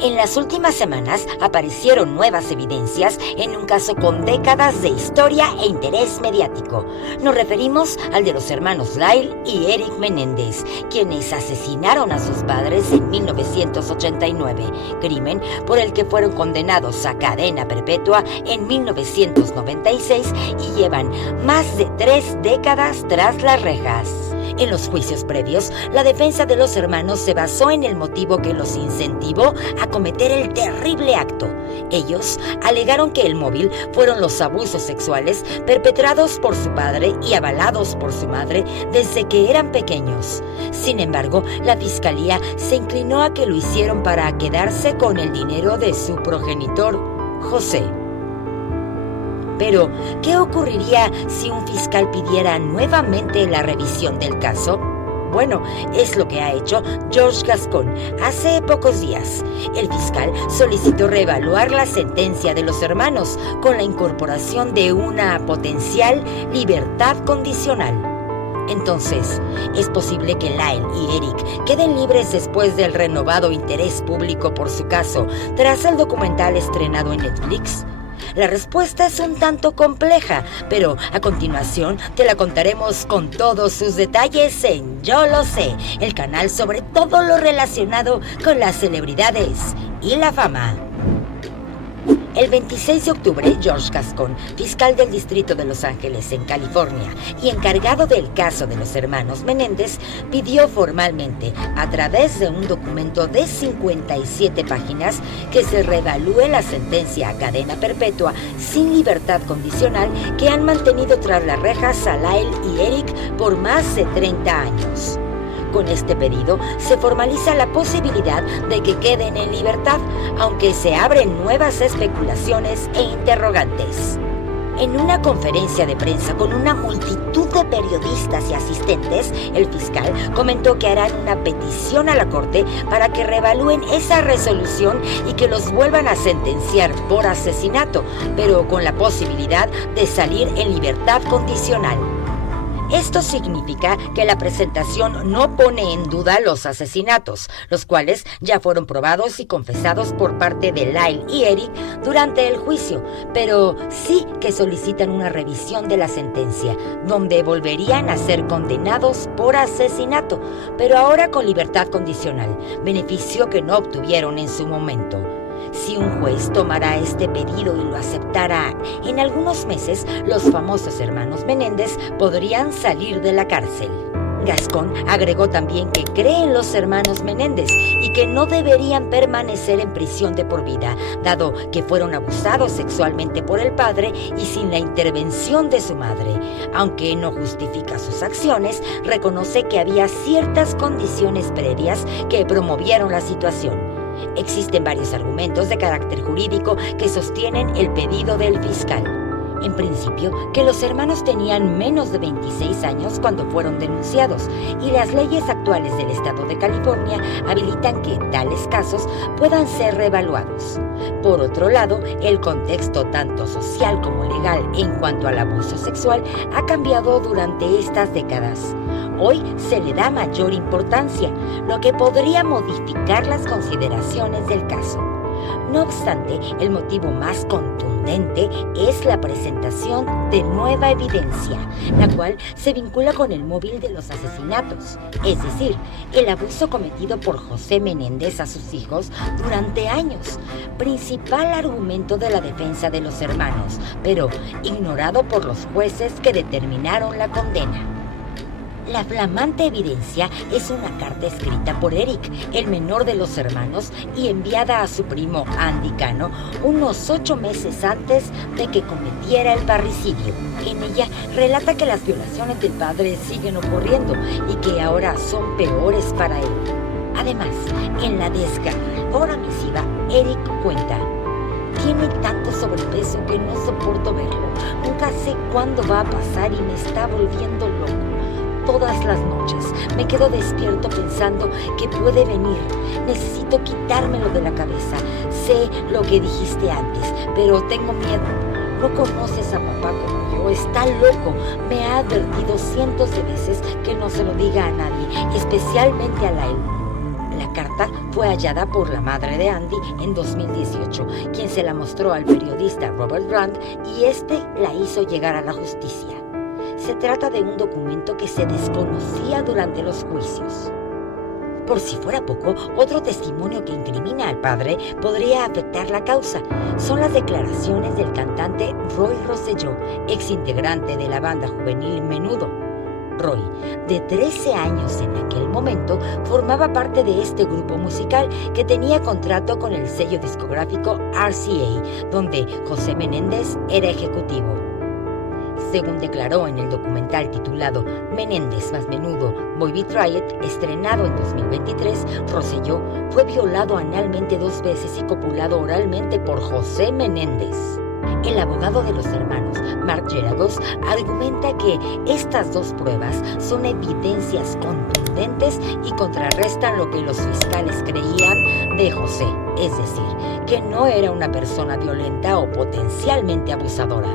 En las últimas semanas aparecieron nuevas evidencias en un caso con décadas de historia e interés mediático. Nos referimos al de los hermanos Lyle y Eric Menéndez, quienes asesinaron a sus padres en 1989, crimen por el que fueron condenados a cadena perpetua en 1996 y llevan más de 3 décadas tras las rejas. En los juicios previos, la defensa de los hermanos se basó en el motivo que los incentivó a cometer el terrible acto. Ellos alegaron que el móvil fueron los abusos sexuales perpetrados por su padre y avalados por su madre desde que eran pequeños. Sin embargo, la fiscalía se inclinó a que lo hicieron para quedarse con el dinero de su progenitor, José. Pero, ¿qué ocurriría si un fiscal pidiera nuevamente la revisión del caso? Bueno, es lo que ha hecho George Gascon hace pocos días. El fiscal solicitó reevaluar la sentencia de los hermanos con la incorporación de una potencial libertad condicional. Entonces, ¿es posible que Lyle y Eric queden libres después del renovado interés público por su caso tras el documental estrenado en Netflix? La respuesta es un tanto compleja, pero a continuación te la contaremos con todos sus detalles en Yo Lo Sé, el canal sobre todo lo relacionado con las celebridades y la fama. El 26 de octubre, George Gascon, fiscal del Distrito de Los Ángeles en California y encargado del caso de los hermanos Menéndez, pidió formalmente, a través de un documento de 57 páginas, que se reevalúe la sentencia a cadena perpetua sin libertad condicional que han mantenido tras las rejas a Lyle y Eric por más de 30 años. Con este pedido se formaliza la posibilidad de que queden en libertad, aunque se abren nuevas especulaciones e interrogantes. En una conferencia de prensa con una multitud de periodistas y asistentes, el fiscal comentó que harán una petición a la Corte para que reevalúen esa resolución y que los vuelvan a sentenciar por asesinato, pero con la posibilidad de salir en libertad condicional. Esto significa que la presentación no pone en duda los asesinatos, los cuales ya fueron probados y confesados por parte de Lyle y Eric durante el juicio, pero sí que solicitan una revisión de la sentencia, donde volverían a ser condenados por asesinato, pero ahora con libertad condicional, beneficio que no obtuvieron en su momento. Si un juez tomara este pedido y lo aceptara, en algunos meses los famosos hermanos Menéndez podrían salir de la cárcel. Gascon agregó también que cree en los hermanos Menéndez y que no deberían permanecer en prisión de por vida, dado que fueron abusados sexualmente por el padre y sin la intervención de su madre. Aunque no justifica sus acciones, reconoce que había ciertas condiciones previas que promovieron la situación. Existen varios argumentos de carácter jurídico que sostienen el pedido del fiscal. En principio, que los hermanos tenían menos de 26 años cuando fueron denunciados y las leyes actuales del estado de California habilitan que tales casos puedan ser reevaluados. Por otro lado, el contexto tanto social como legal en cuanto al abuso sexual ha cambiado durante estas décadas. Hoy se le da mayor importancia, lo que podría modificar las consideraciones del caso. No obstante, el motivo más contundente es la presentación de nueva evidencia, la cual se vincula con el móvil de los asesinatos, es decir, el abuso cometido por José Menéndez a sus hijos durante años, principal argumento de la defensa de los hermanos, pero ignorado por los jueces que determinaron la condena. La flamante evidencia es una carta escrita por Eric, el menor de los hermanos, y enviada a su primo Andy Cano unos 8 meses antes de que cometiera el parricidio. En ella relata que las violaciones del padre siguen ocurriendo y que ahora son peores para él. Además, en la desgarradora misiva, Eric cuenta: tiene tanto sobrepeso que no soporto verlo. Nunca sé cuándo va a pasar y me está volviendo loco. Todas las noches me quedo despierto pensando que puede venir. Necesito quitármelo de la cabeza. Sé lo que dijiste antes, pero tengo miedo. No conoces a papá como yo, está loco. Me ha advertido cientos de veces que no se lo diga a nadie, especialmente a Lyle. La carta fue hallada por la madre de Andy en 2018, quien se la mostró al periodista Robert Grant y este la hizo llegar a la justicia. Se trata de un documento que se desconocía durante los juicios. Por si fuera poco, otro testimonio que incrimina al padre podría afectar la causa. Son las declaraciones del cantante Roy Rosselló, ex integrante de la banda juvenil Menudo. Roy, de 13 años en aquel momento, formaba parte de este grupo musical que tenía contrato con el sello discográfico RCA, donde José Menéndez era ejecutivo. Según declaró en el documental titulado Menéndez más Menudo, Boy Be Tried, estrenado en 2023, Rosselló fue violado analmente 2 veces y copulado oralmente por José Menéndez. El abogado de los hermanos, Mark Geragos, argumenta que estas 2 pruebas son evidencias contundentes y contrarrestan lo que los fiscales creían de José, es decir, que no era una persona violenta o potencialmente abusadora.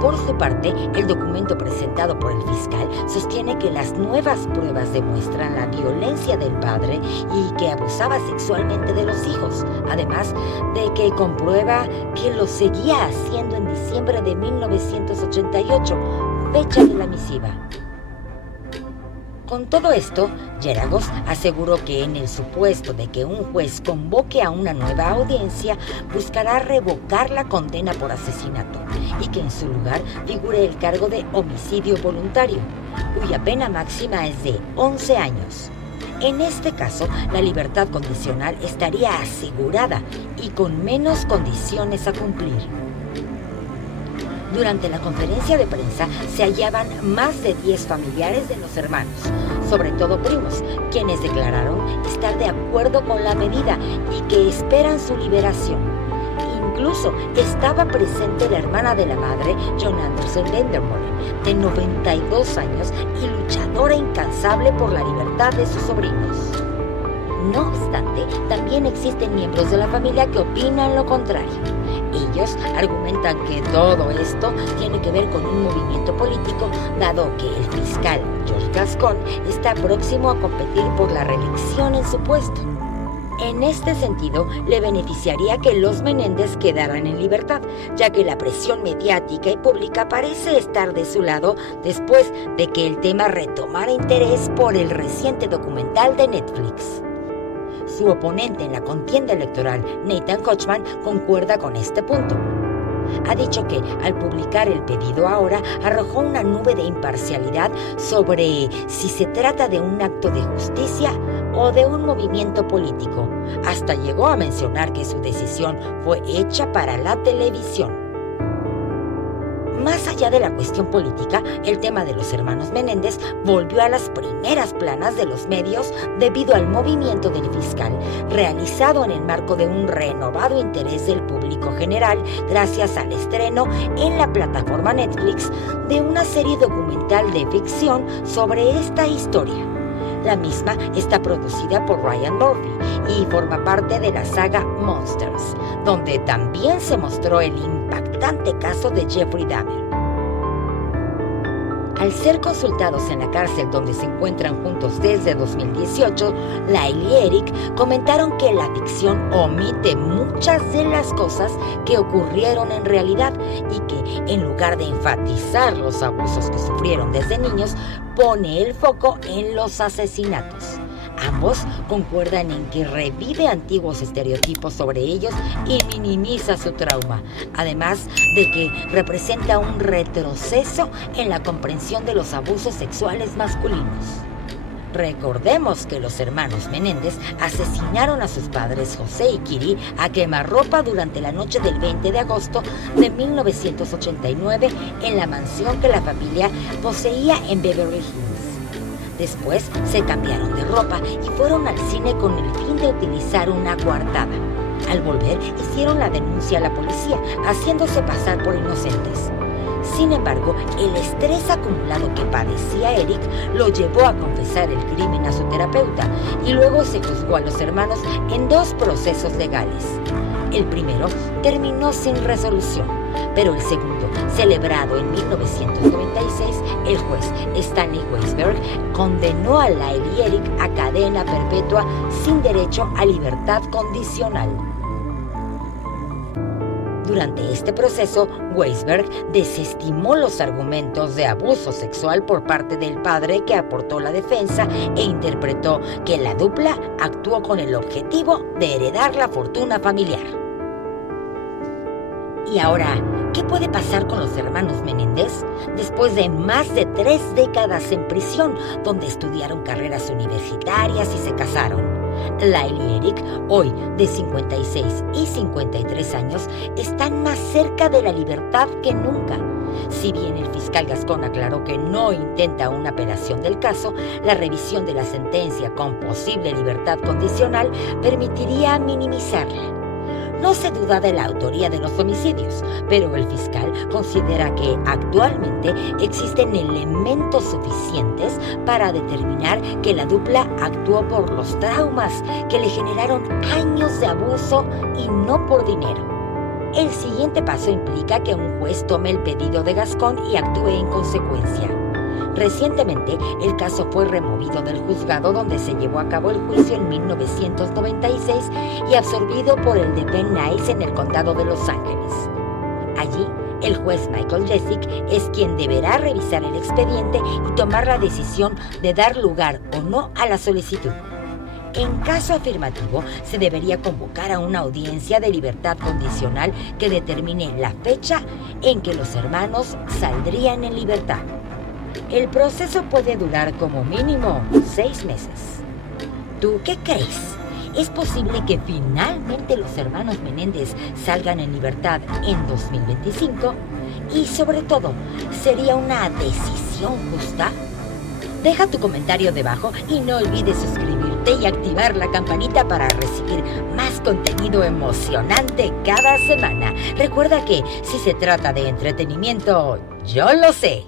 Por su parte, el documento presentado por el fiscal sostiene que las nuevas pruebas demuestran la violencia del padre y que abusaba sexualmente de los hijos, además de que comprueba que lo seguía haciendo en diciembre de 1988, fecha de la misiva. Con todo esto, Geragos aseguró que en el supuesto de que un juez convoque a una nueva audiencia, buscará revocar la condena por asesinato y que en su lugar figure el cargo de homicidio voluntario, cuya pena máxima es de 11 años. En este caso, la libertad condicional estaría asegurada y con menos condiciones a cumplir. Durante la conferencia de prensa se hallaban más de 10 familiares de los hermanos, sobre todo primos, quienes declararon estar de acuerdo con la medida y que esperan su liberación. Incluso estaba presente la hermana de la madre, John Anderson Vandermolen, de 92 años y luchadora incansable por la libertad de sus sobrinos. No obstante, también existen miembros de la familia que opinan lo contrario. Ellos argumentan que todo esto tiene que ver con un movimiento político, dado que el fiscal George Gascon está próximo a competir por la reelección en su puesto. En este sentido, le beneficiaría que los Menéndez quedaran en libertad, ya que la presión mediática y pública parece estar de su lado después de que el tema retomara interés por el reciente documental de Netflix. Su oponente en la contienda electoral, Nathan Kochman, concuerda con este punto. Ha dicho que al publicar el pedido ahora arrojó una nube de imparcialidad sobre si se trata de un acto de justicia o de un movimiento político. Hasta llegó a mencionar que su decisión fue hecha para la televisión. Más allá de la cuestión política, el tema de los hermanos Menéndez volvió a las primeras planas de los medios debido al movimiento del fiscal, realizado en el marco de un renovado interés del público general gracias al estreno en la plataforma Netflix de una serie documental de ficción sobre esta historia. La misma está producida por Ryan Murphy y forma parte de la saga Monsters, donde también se mostró el impactante caso de Jeffrey Dahmer. Al ser consultados en la cárcel donde se encuentran juntos desde 2018, Lyle y Eric comentaron que la ficción omite muchas de las cosas que ocurrieron en realidad y que, en lugar de enfatizar los abusos que sufrieron desde niños, pone el foco en los asesinatos. Ambos concuerdan en que revive antiguos estereotipos sobre ellos y minimiza su trauma, además de que representa un retroceso en la comprensión de los abusos sexuales masculinos. Recordemos que los hermanos Menéndez asesinaron a sus padres José y Kiri a quemarropa durante la noche del 20 de agosto de 1989 en la mansión que la familia poseía en Beverly Hills. Después se cambiaron de ropa y fueron al cine con el fin de utilizar una coartada. Al volver, hicieron la denuncia a la policía, haciéndose pasar por inocentes. Sin embargo, el estrés acumulado que padecía Eric lo llevó a confesar el crimen a su terapeuta y luego se juzgó a los hermanos en 2 procesos legales. El primero terminó sin resolución, pero el segundo, celebrado en 1996, el juez Stanley Weisberg condenó a Lyle y Eric a cadena perpetua sin derecho a libertad condicional. Durante este proceso, Weisberg desestimó los argumentos de abuso sexual por parte del padre que aportó la defensa e interpretó que la dupla actuó con el objetivo de heredar la fortuna familiar. Y ahora, ¿qué puede pasar con los hermanos Menéndez? Después de más de 3 décadas en prisión, donde estudiaron carreras universitarias y se casaron. Lyle y Eric, hoy de 56 y 53 años, están más cerca de la libertad que nunca. Si bien el fiscal Gascón aclaró que no intenta una apelación del caso, la revisión de la sentencia con posible libertad condicional permitiría minimizarla. No se duda de la autoría de los homicidios, pero el fiscal considera que actualmente existen elementos suficientes para determinar que la dupla actuó por los traumas que le generaron años de abuso y no por dinero. El siguiente paso implica que un juez tome el pedido de Gascón y actúe en consecuencia. Recientemente, el caso fue removido del juzgado donde se llevó a cabo el juicio en 1996 y absorbido por el de Van Nuys en el condado de Los Ángeles. Allí, el juez Michael Jessic es quien deberá revisar el expediente y tomar la decisión de dar lugar o no a la solicitud. En caso afirmativo, se debería convocar a una audiencia de libertad condicional que determine la fecha en que los hermanos saldrían en libertad. El proceso puede durar como mínimo 6 meses. ¿Tú qué crees? ¿Es posible que finalmente los hermanos Menéndez salgan en libertad en 2025? Y sobre todo, ¿sería una decisión justa? Deja tu comentario debajo y no olvides suscribirte y activar la campanita para recibir más contenido emocionante cada semana. Recuerda que si se trata de entretenimiento, yo lo sé.